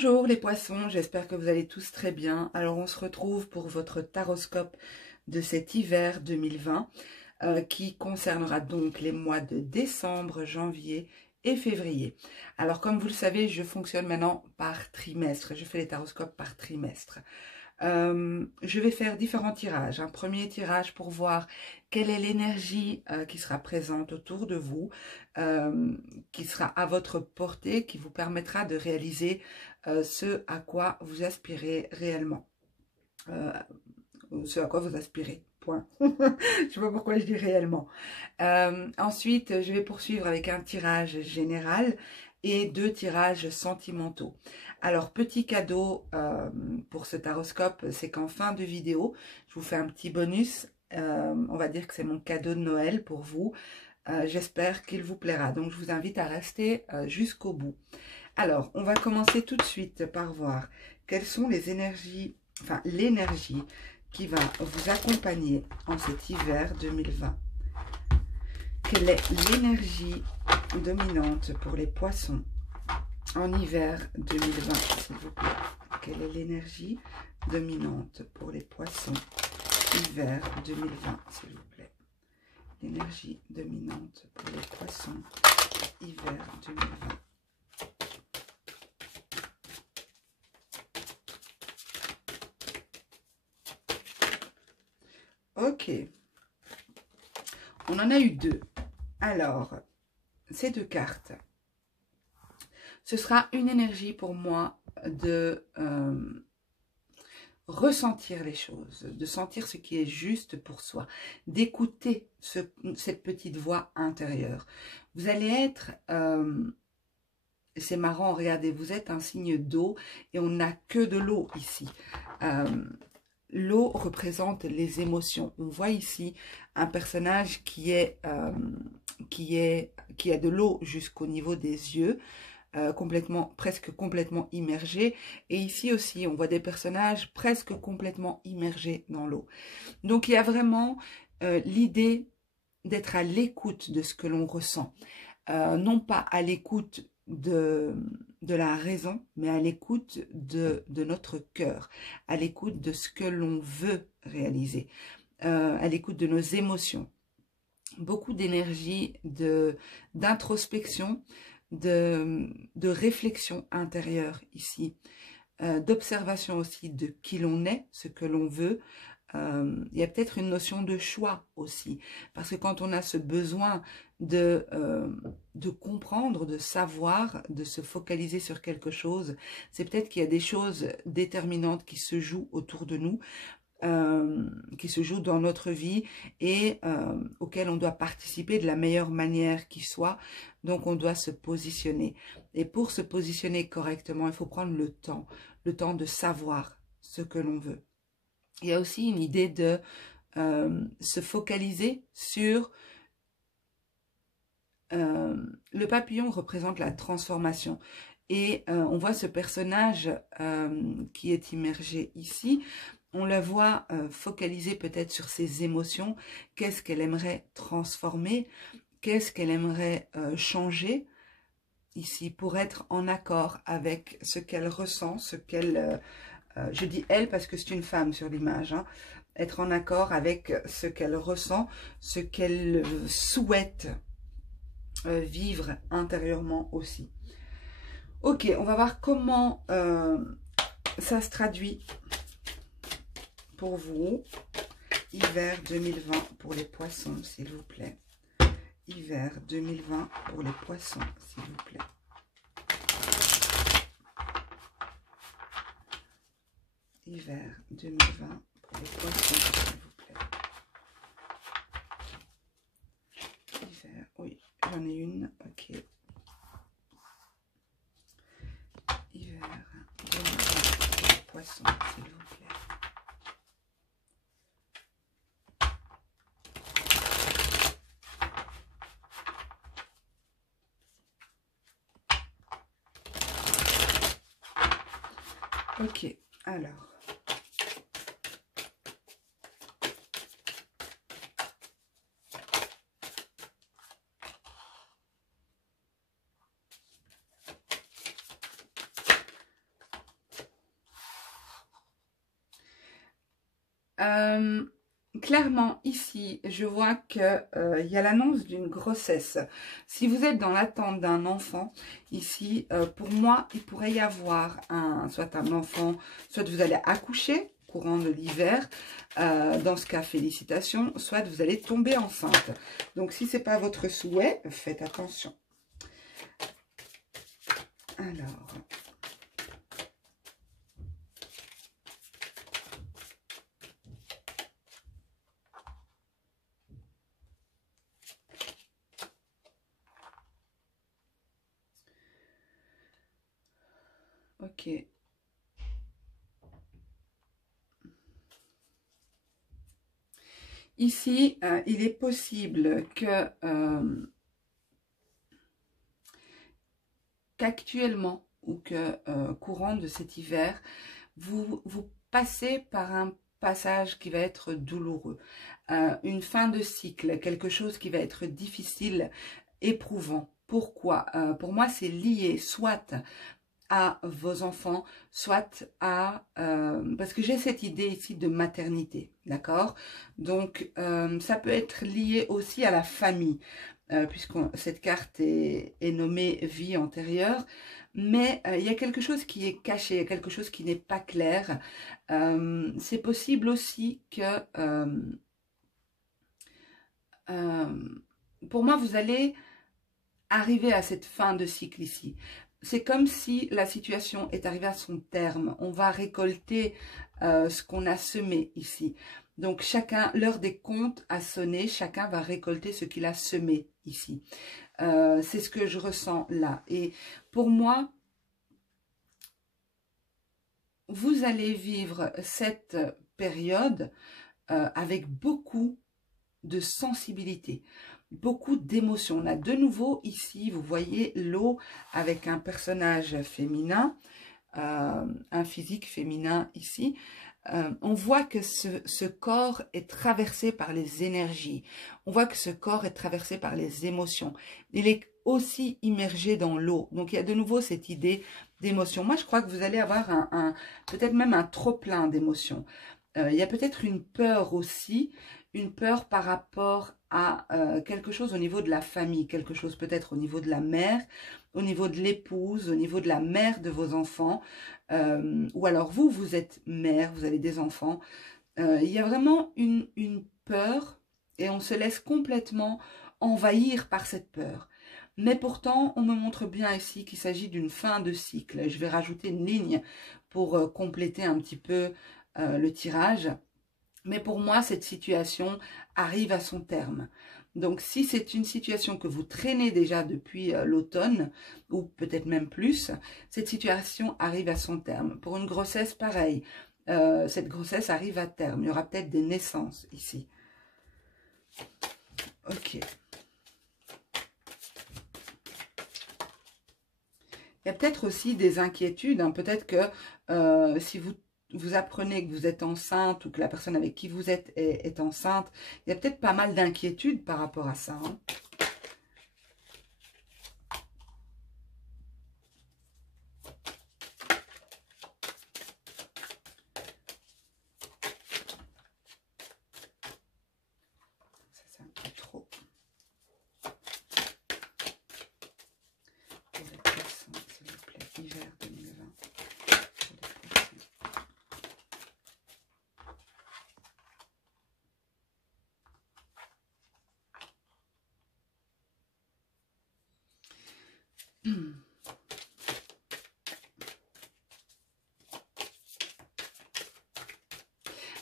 Bonjour les poissons, j'espère que vous allez tous très bien. Alors on se retrouve pour votre taroscope de cet hiver 2020 qui concernera donc les mois de décembre, janvier et février. Alors comme vous le savez, je fonctionne maintenant par trimestre, je fais les taroscopes par trimestre. Je vais faire différents tirages. Un premier tirage pour voir quelle est l'énergie qui sera présente autour de vous, qui sera à votre portée, qui vous permettra de réaliser ce à quoi vous aspirez réellement. Ce à quoi vous aspirez, point. Je ne sais pas pourquoi je dis réellement. Ensuite, je vais poursuivre avec un tirage général et 2 tirages sentimentaux. Alors, petit cadeau pour ce taroscope, c'est qu'en fin de vidéo, je vous fais un petit bonus. On va dire que c'est mon cadeau de Noël pour vous. J'espère qu'il vous plaira. Donc, je vous invite à rester jusqu'au bout. Alors, on va commencer tout de suite par voir quelles sont les énergies, enfin l'énergie qui va vous accompagner en cet hiver 2020. Quelle est l'énergie dominante pour les poissons en hiver 2020, s'il vous plaît? Quelle est l'énergie dominante pour les poissons hiver 2020, s'il vous plaît? L'énergie dominante pour les poissons hiver 2020. Ok. On en a eu 2. Alors, ces 2 cartes, ce sera une énergie pour moi de ressentir les choses, de sentir ce qui est juste pour soi, d'écouter cette petite voix intérieure. Vous allez être, c'est marrant, regardez, vous êtes un signe d'eau et on n'a que de l'eau ici. L'eau représente les émotions. On voit ici un personnage qui a de l'eau jusqu'au niveau des yeux, presque complètement immergé. Et ici aussi, on voit des personnages presque complètement immergés dans l'eau. Donc, il y a vraiment l'idée d'être à l'écoute de ce que l'on ressent. Non pas à l'écoute de la raison, mais à l'écoute de notre cœur, à l'écoute de ce que l'on veut réaliser, à l'écoute de nos émotions. Beaucoup d'énergie, d'introspection, de réflexion intérieure ici, d'observation aussi de qui l'on est, ce que l'on veut. Il y a peut-être une notion de choix aussi, parce que quand on a ce besoin de comprendre, de savoir, de se focaliser sur quelque chose, c'est peut-être qu'il y a des choses déterminantes qui se jouent autour de nous, qui se jouent dans notre vie et auxquelles on doit participer de la meilleure manière qui soit. Donc on doit se positionner. Et pour se positionner correctement, il faut prendre le temps de savoir ce que l'on veut. Il y a aussi une idée de se focaliser sur... le papillon représente la transformation. Et on voit ce personnage qui est immergé ici. On la voit focaliser peut-être sur ses émotions. Qu'est-ce qu'elle aimerait transformer? Qu'est-ce qu'elle aimerait changer ici pour être en accord avec ce qu'elle ressent, ce qu'elle... je dis elle parce que c'est une femme sur l'image, hein. Être en accord avec ce qu'elle ressent, ce qu'elle souhaite vivre intérieurement aussi. Ok, on va voir comment ça se traduit pour vous. Hiver 2020 pour les poissons, s'il vous plaît. Hiver 2020 pour les poissons, s'il vous plaît. Hiver 2020 pour les poissons, s'il vous plaît. Hiver, oui, j'en ai une, ok. Hiver 2020 pour les poissons, s'il vous plaît. Ok, alors... Euh, Clairement, ici, je vois que il y a l'annonce d'une grossesse. Si vous êtes dans l'attente d'un enfant, ici, pour moi, il pourrait y avoir soit un enfant, soit vous allez accoucher courant de l'hiver. Dans ce cas, félicitations. Soit vous allez tomber enceinte. Donc, si c'est pas votre souhait, faites attention. Alors... Ok. Ici, il est possible que qu'actuellement ou que courant de cet hiver, vous passez par un passage qui va être douloureux, une fin de cycle, quelque chose qui va être difficile, éprouvant. Pourquoi? Pour moi, c'est lié soit à vos enfants, soit à... parce que j'ai cette idée ici de maternité, d'accord? Donc, ça peut être lié aussi à la famille, puisque cette carte est nommée vie antérieure, mais il y a quelque chose qui est caché, il y a quelque chose qui n'est pas clair. C'est possible aussi que... pour moi, vous allez arriver à cette fin de cycle ici. C'est comme si la situation est arrivée à son terme. On va récolter ce qu'on a semé ici. Donc chacun, l'heure des comptes a sonné, chacun va récolter ce qu'il a semé ici. C'est ce que je ressens là. Et pour moi, vous allez vivre cette période avec beaucoup de sensibilité, beaucoup d'émotions. On a de nouveau ici, vous voyez l'eau avec un personnage féminin, un physique féminin ici. On voit que ce corps est traversé par les énergies. On voit que ce corps est traversé par les émotions. Il est aussi immergé dans l'eau. Donc, il y a de nouveau cette idée d'émotion. Moi, je crois que vous allez avoir peut-être même un trop-plein d'émotions. Il y a peut-être une peur aussi, une peur par rapport à quelque chose au niveau de la famille, quelque chose peut-être au niveau de la mère, au niveau de l'épouse, au niveau de la mère de vos enfants, ou alors vous, vous êtes mère, vous avez des enfants. Il y a vraiment une peur et on se laisse complètement envahir par cette peur. Mais pourtant, on me montre bien ici qu'il s'agit d'une fin de cycle. Je vais rajouter une ligne pour compléter un petit peu le tirage. Mais pour moi, cette situation arrive à son terme. Donc, si c'est une situation que vous traînez déjà depuis l'automne, ou peut-être même plus, cette situation arrive à son terme. Pour une grossesse, pareil. Cette grossesse arrive à terme. Il y aura peut-être des naissances ici. Ok. Il y a peut-être aussi des inquiétudes. Hein. Peut-être que si vous apprenez que vous êtes enceinte ou que la personne avec qui vous êtes est enceinte, il y a peut-être pas mal d'inquiétudes par rapport à ça. Hein. Ça, c'est un peu trop. Pour les poissons, s'il vous plaît, hiver 2020.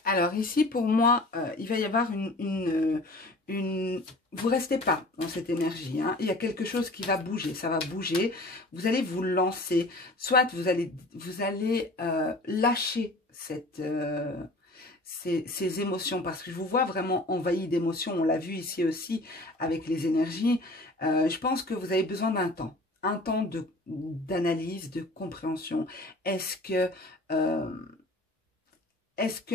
Alors ici, pour moi, il va y avoir vous restez pas dans cette énergie. Hein. Il y a quelque chose qui va bouger, ça va bouger. Vous allez vous lancer. Soit vous allez lâcher ces émotions, parce que je vous vois vraiment envahi d'émotions. On l'a vu ici aussi avec les énergies. Je pense que vous avez besoin d'un temps. Un temps d'analyse, de compréhension. Est-ce que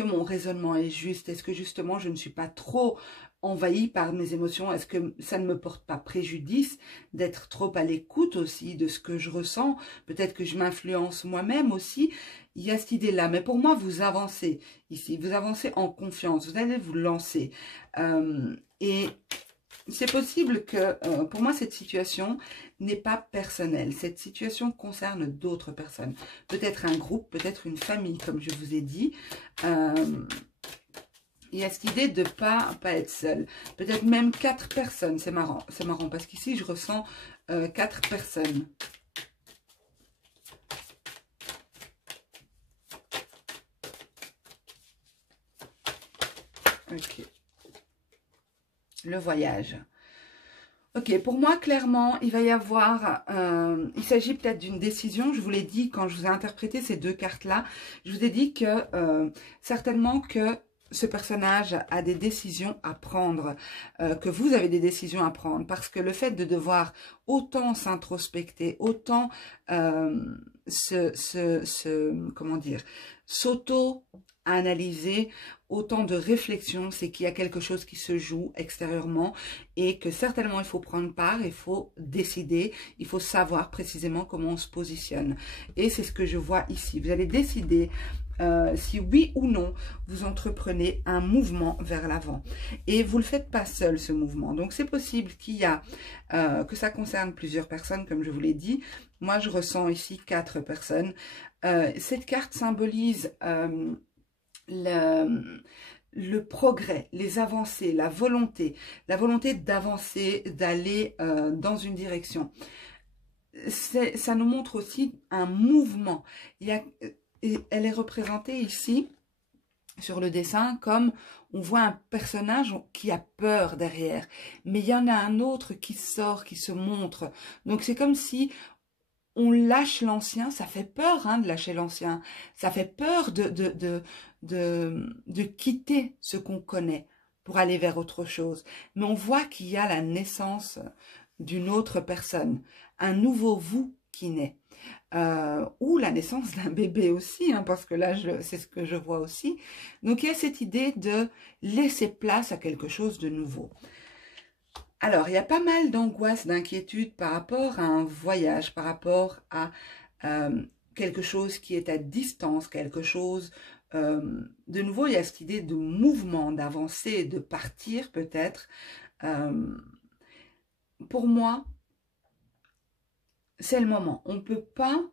mon raisonnement est juste? Est-ce que justement je ne suis pas trop envahi par mes émotions? Est-ce que ça ne me porte pas préjudice d'être trop à l'écoute aussi de ce que je ressens? Peut-être que je m'influence moi-même aussi. Il y a cette idée-là. Mais pour moi, vous avancez ici. Vous avancez en confiance. Vous allez vous lancer. Et c'est possible que, pour moi, cette situation n'est pas personnelle. Cette situation concerne d'autres personnes. Peut-être un groupe, peut-être une famille, comme je vous ai dit. Il y a cette idée de pas être seul. Peut-être même 4 personnes. C'est marrant parce qu'ici, je ressens 4 personnes. Ok. Le voyage. Ok, pour moi, clairement, il va y avoir... il s'agit peut-être d'une décision. Je vous l'ai dit quand je vous ai interprété ces 2 cartes-là. Je vous ai dit que certainement que ce personnage a des décisions à prendre, que vous avez des décisions à prendre. Parce que le fait de devoir autant s'introspecter, autant comment dire, s'auto-analyser, autant de réflexion, c'est qu'il y a quelque chose qui se joue extérieurement et que certainement il faut prendre part, il faut décider, il faut savoir précisément comment on se positionne. Et c'est ce que je vois ici. Vous allez décider si oui ou non vous entreprenez un mouvement vers l'avant. Et vous ne le faites pas seul, ce mouvement. Donc c'est possible qu'il y a, que ça concerne plusieurs personnes, comme je vous l'ai dit. Moi, je ressens ici 4 personnes. Cette carte symbolise le progrès, les avancées, la volonté d'avancer, d'aller dans une direction. Ça nous montre aussi un mouvement. Elle est représentée ici sur le dessin comme on voit un personnage qui a peur derrière, mais il y en a un autre qui sort, qui se montre. Donc c'est comme si on lâche l'ancien. Ça fait peur de lâcher l'ancien, ça fait peur de quitter ce qu'on connaît pour aller vers autre chose. Mais on voit qu'il y a la naissance d'une autre personne, un nouveau vous qui naît. Ou la naissance d'un bébé aussi, parce que là, c'est ce que je vois aussi. Donc, il y a cette idée de laisser place à quelque chose de nouveau. Alors, il y a pas mal d'angoisse, d'inquiétude par rapport à un voyage, par rapport à quelque chose qui est à distance, quelque chose... de nouveau, il y a cette idée de mouvement, d'avancer, de partir peut-être. Pour moi, c'est le moment. On ne peut pas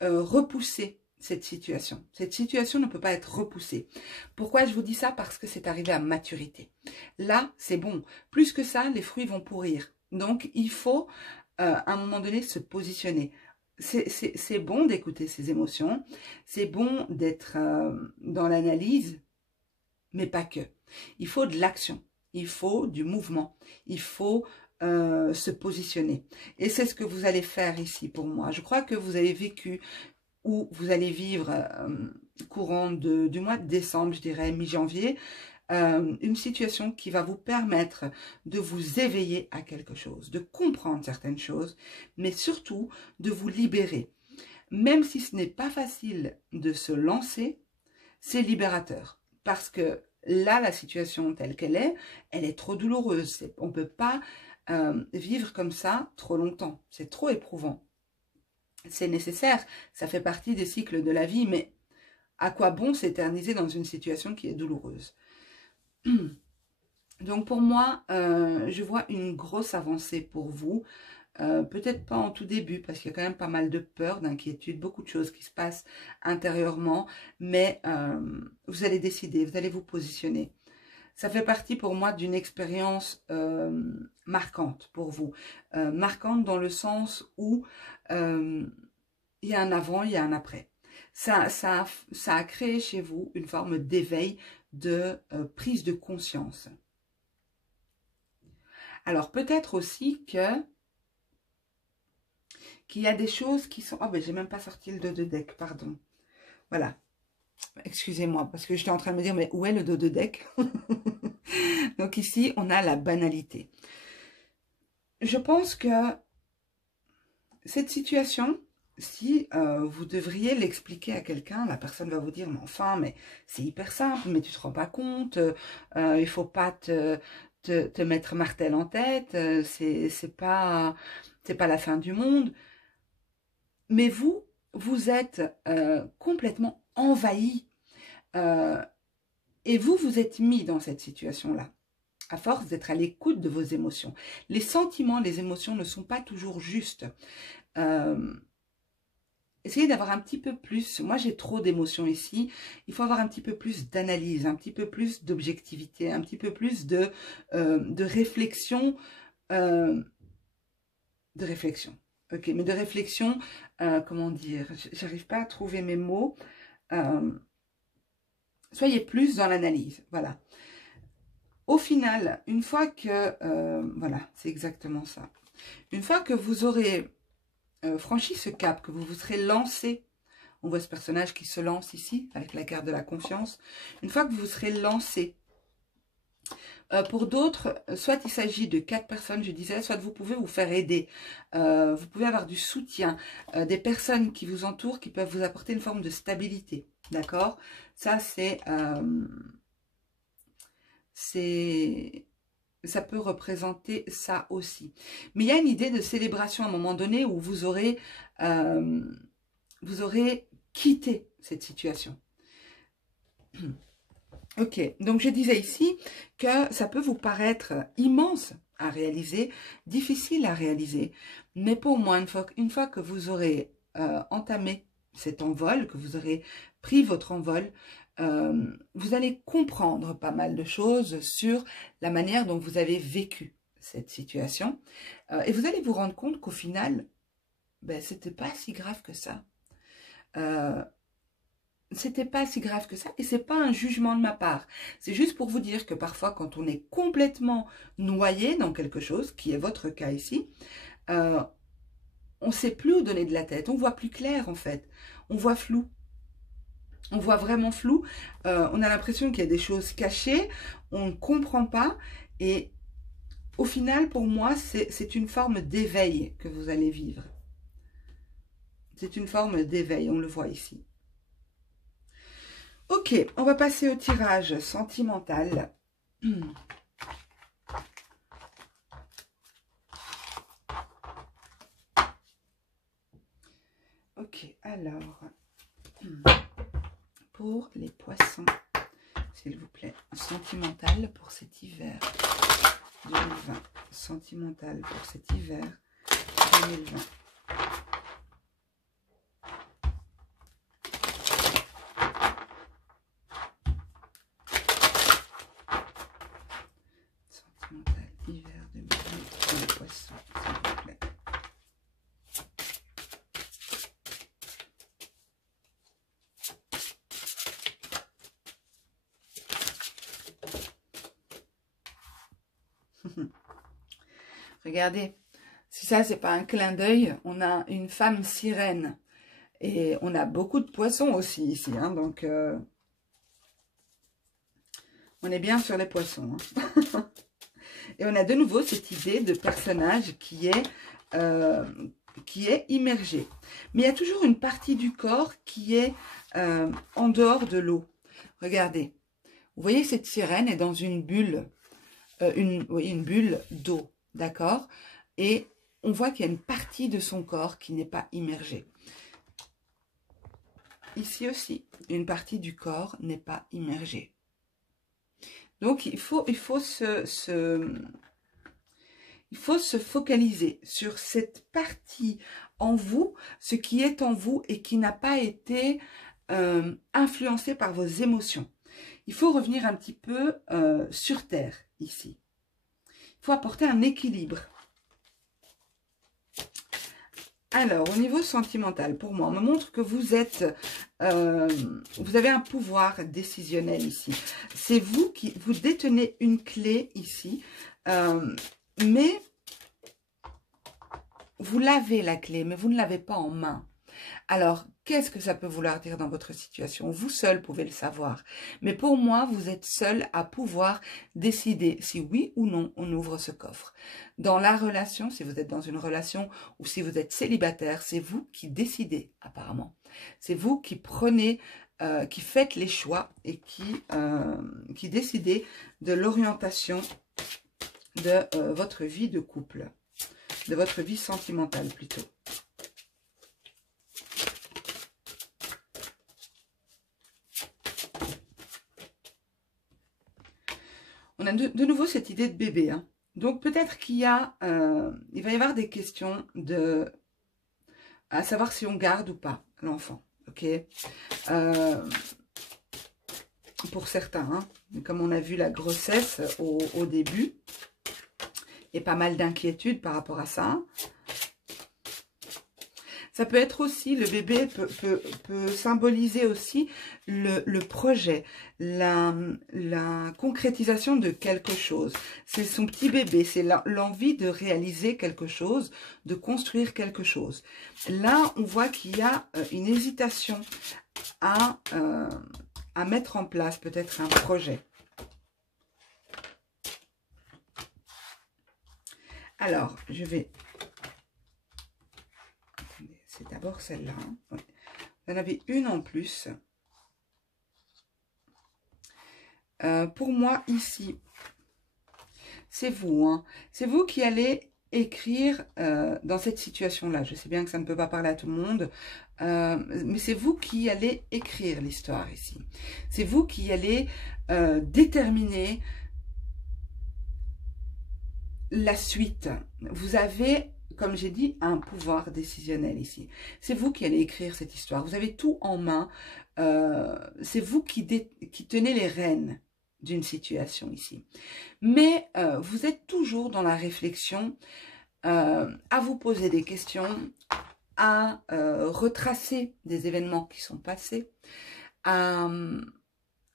repousser cette situation. Cette situation ne peut pas être repoussée. Pourquoi je vous dis ça? Parce que c'est arrivé à maturité. Là, c'est bon. Plus que ça, les fruits vont pourrir. Donc, il faut, à un moment donné, se positionner. C'est bon d'écouter ses émotions. C'est bon d'être dans l'analyse, mais pas que. Il faut de l'action. Il faut du mouvement. Il faut se positionner. Et c'est ce que vous allez faire ici pour moi. Je crois que vous avez vécu ou vous allez vivre courant du mois de décembre, je dirais mi-janvier, une situation qui va vous permettre de vous éveiller à quelque chose, de comprendre certaines choses, mais surtout de vous libérer. Même si ce n'est pas facile de se lancer, c'est libérateur. Parce que là, la situation telle qu'elle est, elle est trop douloureuse. On ne peut pas vivre comme ça trop longtemps. C'est trop éprouvant. C'est nécessaire, ça fait partie des cycles de la vie, mais à quoi bon s'éterniser dans une situation qui est douloureuse? Donc pour moi, je vois une grosse avancée pour vous. Peut-être pas en tout début, parce qu'il y a quand même pas mal de peur, d'inquiétude, beaucoup de choses qui se passent intérieurement, mais vous allez décider, vous allez vous positionner. Ça fait partie pour moi d'une expérience marquante pour vous. Marquante dans le sens où il y a un avant, il y a un après. Ça a créé chez vous une forme d'éveil, de prise de conscience. Alors peut-être aussi qu'il y a des choses qui sont... Oh ben j'ai même pas sorti le dos de deck, pardon. Voilà. Excusez-moi, parce que j'étais en train de me dire, mais où est le dos de deck? Donc ici, on a la banalité. Je pense que cette situation, si vous devriez l'expliquer à quelqu'un, la personne va vous dire, mais enfin, mais c'est hyper simple, mais tu te rends pas compte, il faut pas te te mettre martel en tête, c'est pas la fin du monde. Mais vous êtes complètement envahi et vous êtes mis dans cette situation-là, à force d'être à l'écoute de vos émotions. Les sentiments, les émotions ne sont pas toujours justes. Essayez d'avoir un petit peu plus, moi j'ai trop d'émotions ici, il faut avoir un petit peu plus d'analyse, un petit peu plus d'objectivité, un petit peu plus de réflexion, ok, mais de réflexion, comment dire, j'arrive pas à trouver mes mots, soyez plus dans l'analyse, voilà. Au final, une fois que, voilà, c'est exactement ça, une fois que vous aurez franchi ce cap, que vous vous serez lancé, on voit ce personnage qui se lance ici, avec la carte de la confiance, une fois que vous serez lancé, pour d'autres, soit il s'agit de 4 personnes, je disais, soit vous pouvez vous faire aider, vous pouvez avoir du soutien, des personnes qui vous entourent, qui peuvent vous apporter une forme de stabilité, d'accord? Ça, ça peut représenter ça aussi. Mais il y a une idée de célébration à un moment donné où vous aurez quitté cette situation. Ok, donc je disais ici que ça peut vous paraître immense à réaliser, difficile à réaliser, mais pour moi, une fois que vous aurez entamé cet envol, que vous aurez pris votre envol, vous allez comprendre pas mal de choses sur la manière dont vous avez vécu cette situation, et vous allez vous rendre compte qu'au final, ben, c'était pas si grave que ça. C'était pas si grave que ça, et c'est pas un jugement de ma part. C'est juste pour vous dire que parfois, quand on est complètement noyé dans quelque chose, qui est votre cas ici, on ne sait plus où donner de la tête, on voit plus clair en fait, on voit flou. On voit vraiment flou, on a l'impression qu'il y a des choses cachées, on ne comprend pas, et au final, pour moi, c'est une forme d'éveil que vous allez vivre. C'est une forme d'éveil, on le voit ici. Ok, on va passer au tirage sentimental. Ok, alors, pour les poissons, s'il vous plaît, sentimental pour cet hiver 2020. Sentimental pour cet hiver 2020. Sentimental hiver 2020 pour les poissons, s'il vous plaît. Regardez, si ça c'est pas un clin d'œil, on a une femme sirène et on a beaucoup de poissons aussi ici, hein, donc on est bien sur les poissons. Hein. Et on a de nouveau cette idée de personnage qui est immergé. Mais il y a toujours une partie du corps qui est en dehors de l'eau. Regardez, vous voyez cette sirène est dans une bulle, une bulle d'eau. D'accord? Et on voit qu'il y a une partie de son corps qui n'est pas immergée. Ici aussi, une partie du corps n'est pas immergée. Donc, il faut se focaliser sur cette partie en vous, ce qui est en vous et qui n'a pas été influencé par vos émotions. Il faut revenir un petit peu sur terre, ici. Il faut apporter un équilibre. Alors, au niveau sentimental, pour moi, on me montre que vous êtes, vous avez un pouvoir décisionnel ici. C'est vous qui vous détenez une clé ici, mais vous l'avez la clé, mais vous ne l'avez pas en main. Alors, qu'est-ce que ça peut vouloir dire dans votre situation? Vous seul pouvez le savoir. Mais pour moi, vous êtes seul à pouvoir décider si oui ou non on ouvre ce coffre. Dans la relation, si vous êtes dans une relation ou si vous êtes célibataire, c'est vous qui décidez apparemment. C'est vous qui prenez, qui faites les choix et qui décidez de l'orientation de votre vie de couple, de votre vie sentimentale plutôt. On a de nouveau cette idée de bébé. Hein. Donc peut-être qu'il y a, il va y avoir des questions à savoir si on garde ou pas l'enfant. Ok. Pour certains, hein, comme on a vu la grossesse au début, et pas mal d'inquiétudes par rapport à ça. Ça peut être aussi, le bébé peut symboliser aussi le projet, la concrétisation de quelque chose. C'est son petit bébé, c'est l'envie de réaliser quelque chose, de construire quelque chose. Là, on voit qu'il y a une hésitation à mettre en place peut-être un projet. Alors, je vais... C'est d'abord celle-là. Hein. Ouais. Vous en avez une en plus. Pour moi, ici, c'est vous. Hein. C'est vous qui allez écrire dans cette situation-là. Je sais bien que ça ne peut pas parler à tout le monde. Mais c'est vous qui allez écrire l'histoire ici. C'est vous qui allez déterminer la suite. Vous avez... Comme j'ai dit, un pouvoir décisionnel ici. C'est vous qui allez écrire cette histoire. Vous avez tout en main. C'est vous qui tenez les rênes d'une situation ici. Mais vous êtes toujours dans la réflexion, à vous poser des questions, à retracer des événements qui sont passés, à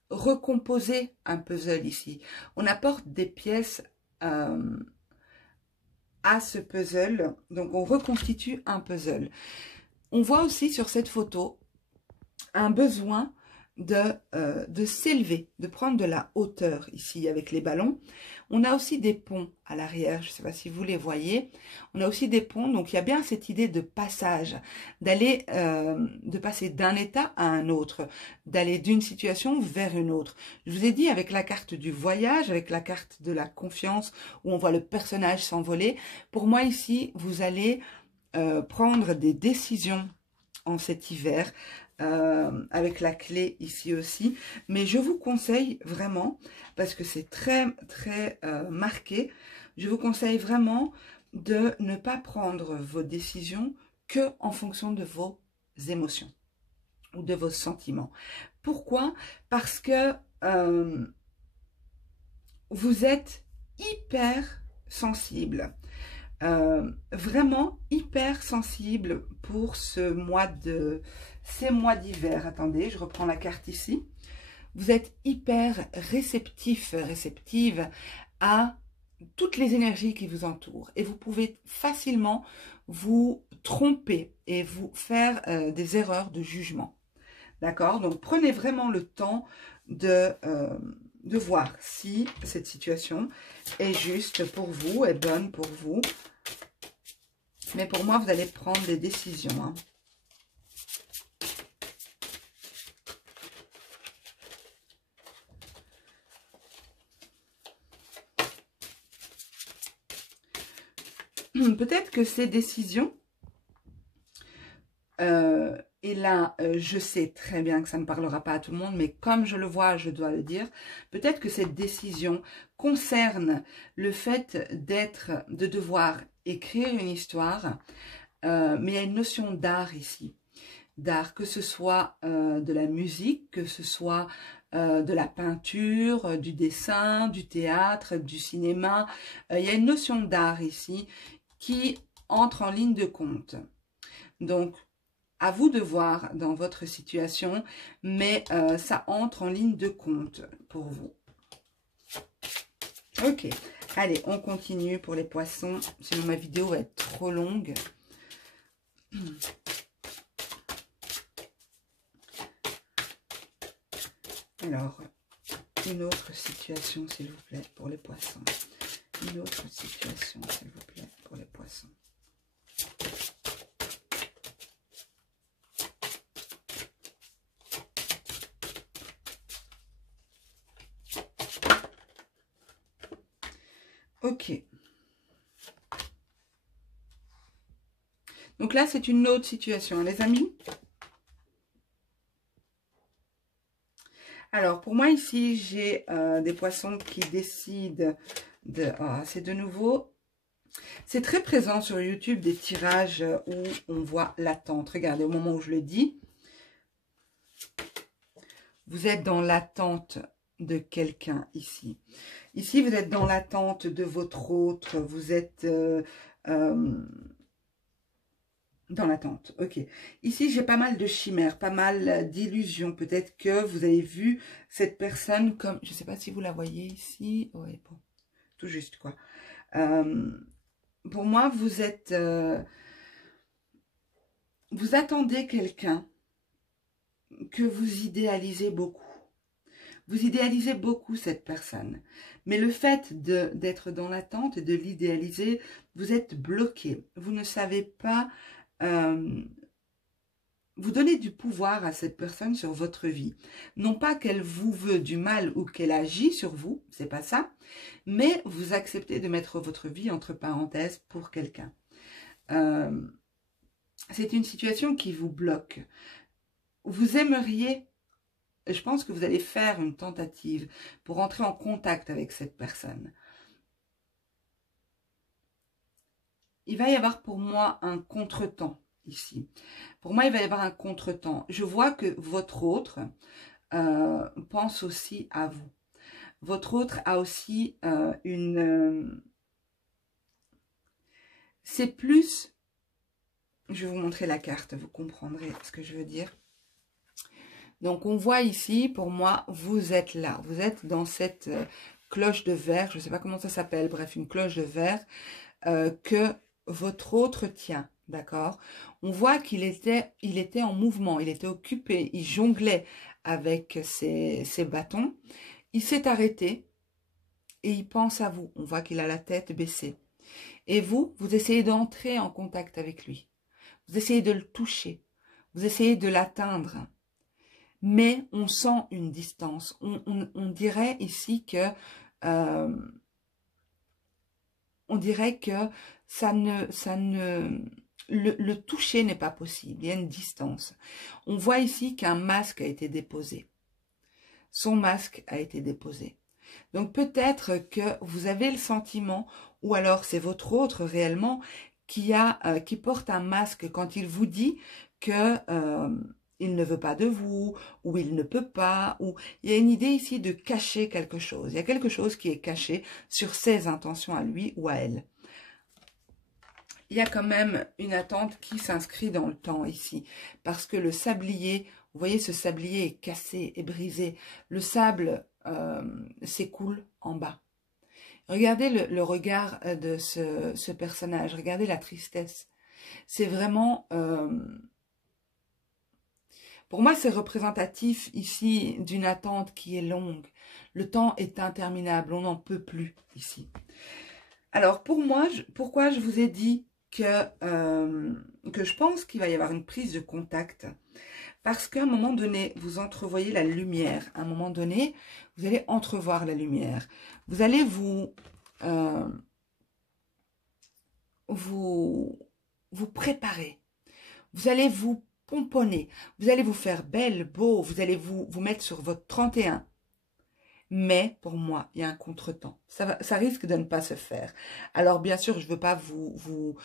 recomposer un puzzle ici. On apporte des pièces... à ce puzzle, donc on reconstitue un puzzle. On voit aussi sur cette photo un besoin de s'élever, de prendre de la hauteur ici avec les ballons. On a aussi des ponts à l'arrière, je ne sais pas si vous les voyez. On a aussi des ponts, donc il y a bien cette idée de passage, d'aller, de passer d'un état à un autre, d'aller d'une situation vers une autre. Je vous ai dit avec la carte du voyage, avec la carte de la confiance, où on voit le personnage s'envoler. Pour moi ici, vous allez prendre des décisions en cet hiver, avec la clé ici aussi, mais je vous conseille vraiment, parce que c'est très marqué, je vous conseille vraiment de ne pas prendre vos décisions que en fonction de vos émotions ou de vos sentiments. Pourquoi? Parce que vous êtes hyper sensible. Vraiment hyper sensible pour ces mois d'hiver. Attendez, je reprends la carte ici. Vous êtes hyper réceptive à toutes les énergies qui vous entourent. Et vous pouvez facilement vous tromper et vous faire des erreurs de jugement. D'accord? Donc, prenez vraiment le temps de voir si cette situation est juste pour vous, est bonne pour vous. Mais pour moi, vous allez prendre des décisions. Hein. Peut-être que ces décisions, et là, je sais très bien que ça ne parlera pas à tout le monde, mais comme je le vois, je dois le dire, peut-être que cette décision concerne le fait de devoir écrire une histoire, mais il y a une notion d'art ici. D'art, que ce soit de la musique, que ce soit de la peinture, du dessin, du théâtre, du cinéma. Il y a une notion d'art ici qui entre en ligne de compte. Donc, à vous de voir dans votre situation, mais ça entre en ligne de compte pour vous. Ok, allez, on continue pour les poissons, sinon ma vidéo va être trop longue. Alors, une autre situation, s'il vous plaît, pour les poissons. Une autre situation, s'il vous plaît, pour les poissons. Ok. Donc là, c'est une autre situation, hein, les amis. Alors, pour moi, ici, j'ai des poissons qui décident de... Ah, c'est de nouveau... C'est très présent sur YouTube, des tirages où on voit l'attente. Regardez, au moment où je le dis, vous êtes dans l'attente de quelqu'un ici. Ici, vous êtes dans l'attente de votre autre. Vous êtes dans l'attente. Ok. Ici, j'ai pas mal de chimères, pas mal d'illusions. Peut-être que vous avez vu cette personne comme... Je ne sais pas si vous la voyez ici. Oui, bon. Tout juste, quoi. Pour moi, vous êtes... vous attendez quelqu'un que vous idéalisez beaucoup. Vous idéalisez beaucoup cette personne. Mais le fait d'être dans l'attente et de l'idéaliser, vous êtes bloqué. Vous ne savez pas... vous donnez du pouvoir à cette personne sur votre vie. Non pas qu'elle vous veut du mal ou qu'elle agit sur vous, c'est pas ça. Mais vous acceptez de mettre votre vie entre parenthèses pour quelqu'un. C'est une situation qui vous bloque. Vous aimeriez... Je pense que vous allez faire une tentative pour entrer en contact avec cette personne. Il va y avoir pour moi un contretemps ici. Pour moi, il va y avoir un contretemps. Je vois que votre autre pense aussi à vous. Votre autre a aussi une... c'est plus... Je vais vous montrer la carte, vous comprendrez ce que je veux dire. Donc, on voit ici, pour moi, vous êtes là. Vous êtes dans cette cloche de verre, je ne sais pas comment ça s'appelle, bref, une cloche de verre que votre autre tient, d'accord? On voit qu'il était en mouvement, il était occupé, il jonglait avec ses bâtons. Il s'est arrêté et il pense à vous. On voit qu'il a la tête baissée. Et vous essayez d'entrer en contact avec lui. Vous essayez de le toucher. Vous essayez de l'atteindre. Mais on sent une distance. On dirait ici que... on dirait que le toucher n'est pas possible. Il y a une distance. On voit ici qu'un masque a été déposé. Son masque a été déposé. Donc peut-être que vous avez le sentiment, ou alors c'est votre autre réellement, qui porte un masque quand il vous dit que il ne veut pas de vous, ou il ne peut pas, ou il y a une idée ici de cacher quelque chose. Il y a quelque chose qui est caché sur ses intentions à lui ou à elle. Il y a quand même une attente qui s'inscrit dans le temps ici, parce que le sablier, vous voyez, ce sablier est cassé, est brisé. Le sable s'écoule en bas. Regardez le regard de ce personnage, regardez la tristesse. C'est vraiment... pour moi, c'est représentatif ici d'une attente qui est longue. Le temps est interminable, on n'en peut plus ici. Alors, pour moi, pourquoi je vous ai dit que je pense qu'il va y avoir une prise de contact? Parce qu'à un moment donné, vous entrevoyez la lumière. À un moment donné, vous allez entrevoir la lumière. Vous allez vous préparer. Vous allez vous pomponner. Vous allez vous faire belle, beau. Vous allez vous mettre sur votre 31. Mais pour moi, il y a un contretemps. Ça risque de ne pas se faire. Alors bien sûr, je ne veux pas vous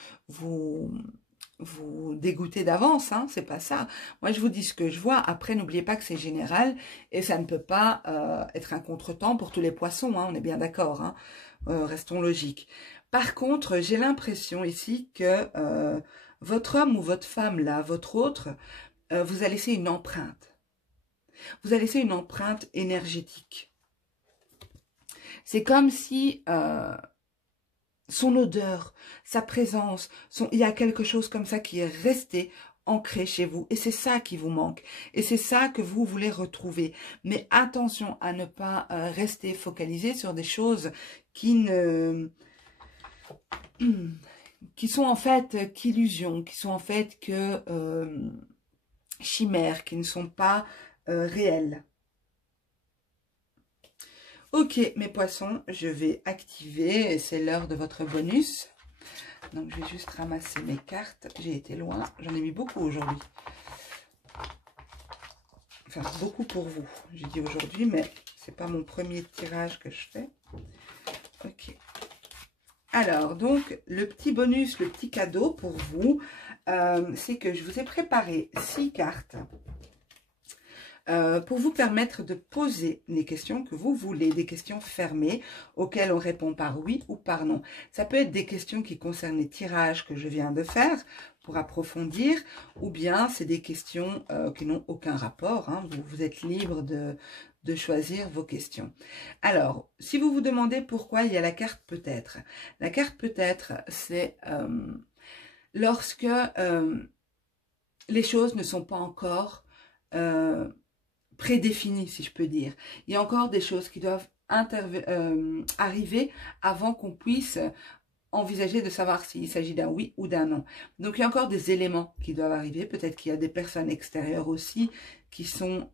dégoûter d'avance, hein, c'est pas ça. Moi, je vous dis ce que je vois. Après, n'oubliez pas que c'est général et ça ne peut pas être un contretemps pour tous les poissons, hein, on est bien d'accord, hein, restons logiques. Par contre, j'ai l'impression ici que votre homme ou votre femme, là, votre autre, vous a laissé une empreinte. Vous a laissé une empreinte énergétique. C'est comme si son odeur, sa présence, il y a quelque chose comme ça qui est resté ancré chez vous. Et c'est ça qui vous manque. Et c'est ça que vous voulez retrouver. Mais attention à ne pas rester focalisé sur des choses qui sont en fait qu'illusions, qui sont en fait que chimères, qui ne sont pas réelles. Ok, mes poissons, je vais activer, c'est l'heure de votre bonus. Donc, je vais juste ramasser mes cartes. J'ai été loin, j'en ai mis beaucoup aujourd'hui. Enfin, beaucoup pour vous, j'ai dit aujourd'hui, mais c'est pas mon premier tirage que je fais. Ok. Alors, donc, le petit bonus, le petit cadeau pour vous, c'est que je vous ai préparé 6 cartes pour vous permettre de poser les questions que vous voulez, des questions fermées auxquelles on répond par oui ou par non. Ça peut être des questions qui concernent les tirages que je viens de faire pour approfondir, ou bien c'est des questions qui n'ont aucun rapport, hein. Vous êtes libre de choisir vos questions. Alors, si vous vous demandez pourquoi il y a la carte peut-être, la carte peut-être, c'est lorsque les choses ne sont pas encore prédéfinies, si je peux dire. Il y a encore des choses qui doivent arriver avant qu'on puisse envisager de savoir s'il s'agit d'un oui ou d'un non. Donc, il y a encore des éléments qui doivent arriver. Peut-être qu'il y a des personnes extérieures aussi qui sont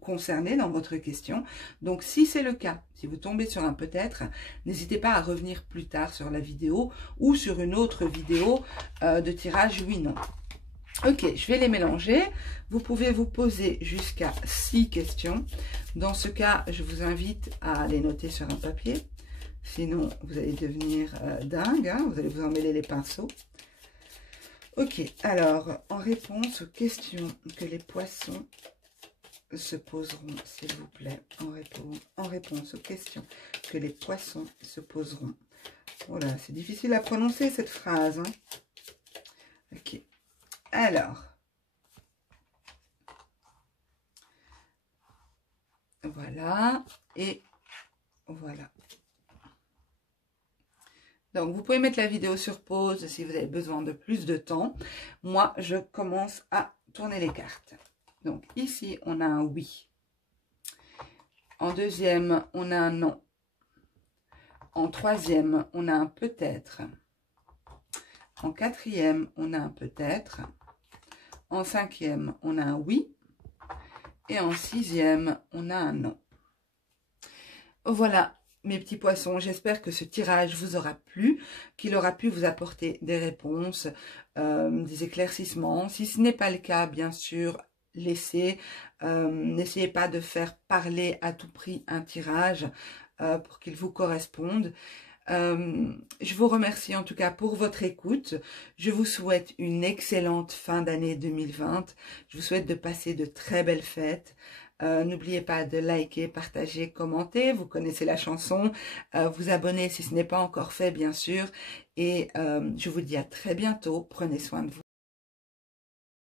concernées dans votre question. Donc, si c'est le cas, si vous tombez sur un peut-être, n'hésitez pas à revenir plus tard sur la vidéo ou sur une autre vidéo de tirage oui-non. Ok, je vais les mélanger. Vous pouvez vous poser jusqu'à 6 questions. Dans ce cas, je vous invite à les noter sur un papier. Sinon, vous allez devenir dingue, hein, vous allez vous emmêler les pinceaux. Ok, alors, en réponse aux questions que les poissons se poseront, s'il vous plaît, en réponse aux questions que les poissons se poseront. Voilà, c'est difficile à prononcer cette phrase, hein. Ok, alors, voilà, et voilà. Donc, vous pouvez mettre la vidéo sur pause si vous avez besoin de plus de temps. Moi, je commence à tourner les cartes. Donc, ici, on a un oui. En deuxième, on a un non. En troisième, on a un peut-être. En quatrième, on a un peut-être. En cinquième, on a un oui. Et en sixième, on a un non. Voilà. Mes petits poissons, j'espère que ce tirage vous aura plu, qu'il aura pu vous apporter des réponses, des éclaircissements. Si ce n'est pas le cas, bien sûr, laissez. N'essayez pas de faire parler à tout prix un tirage pour qu'il vous corresponde. Je vous remercie en tout cas pour votre écoute. Je vous souhaite une excellente fin d'année 2020. Je vous souhaite de passer de très belles fêtes. N'oubliez pas de liker, partager, commenter. Vous connaissez la chanson. Vous abonner si ce n'est pas encore fait, bien sûr. Et je vous dis à très bientôt. Prenez soin de vous.